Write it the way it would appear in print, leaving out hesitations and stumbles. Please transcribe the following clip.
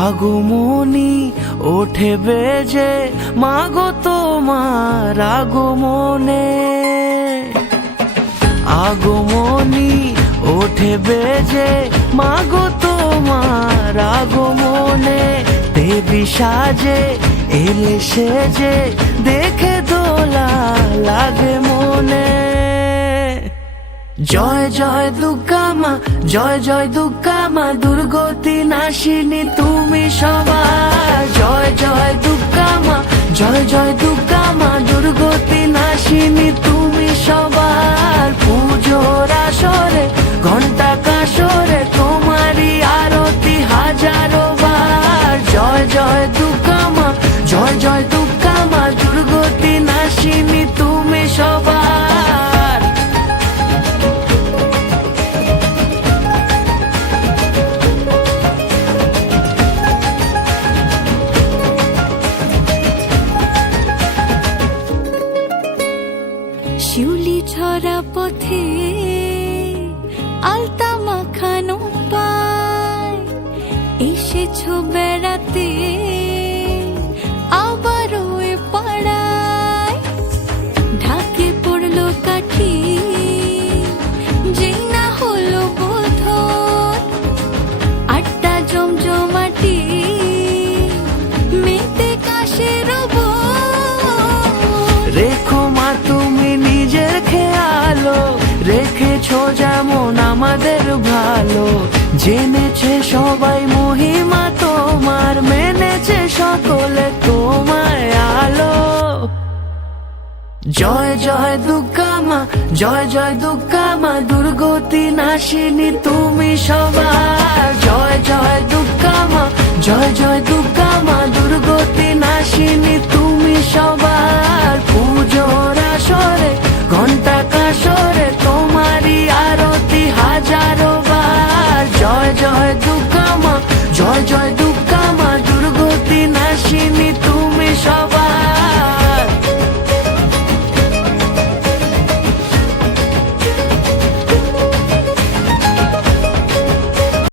আগমনী ওঠে বেজে মাগো তোমার আগমনে, আগমনী ওঠে বেজে মাগো তোমার আগমনে। দেবী সাজে এলে সেজে দেখে দোলা লাগে মনে। জয় জয় দুর্গা মা, জয় জয় দুর্গা মা, দুর্গতি নাশিনী তুমি সবার। জয় জয় দুর্গা মা, জয় জয় দুর্গা মা, দুর্গতি নাশিনী তুমি সবার। পুজোর আসরে ঘন্টা কাসরে তোমারই আরতি হাজারো বার। জয় জয় দুর্গা মা, জয় জয় দুর্গা মা, দুর্গতি নাশিনী তুমি সবার। শিউলি ছড়া পথে আলতা মাখানো পায়, এসেছো বেড়াতে আবারও এ পাড়ায়। ঢাকে পড়লো কাঠি যেই না হলো বোধন, আটটা জমজমাটি মেতে কাশের রেখো মা তুমি নিজের খেয়ালো, রেখেছো যেমন আমাদের ভালো। জেনেছে সবাই মহিমা তোমার, মেনেছে সকলে তোমায় আলো। জয় জয় দুর্গা মা, জয় জয় দুর্গা মা, দুর্গতি নাশিনী তুমি সবার। জয় জয় দুর্গা মা, জয় জয় দুর্গা মা, দুর্গতি নাশিনী তুমি সবার। পুজোর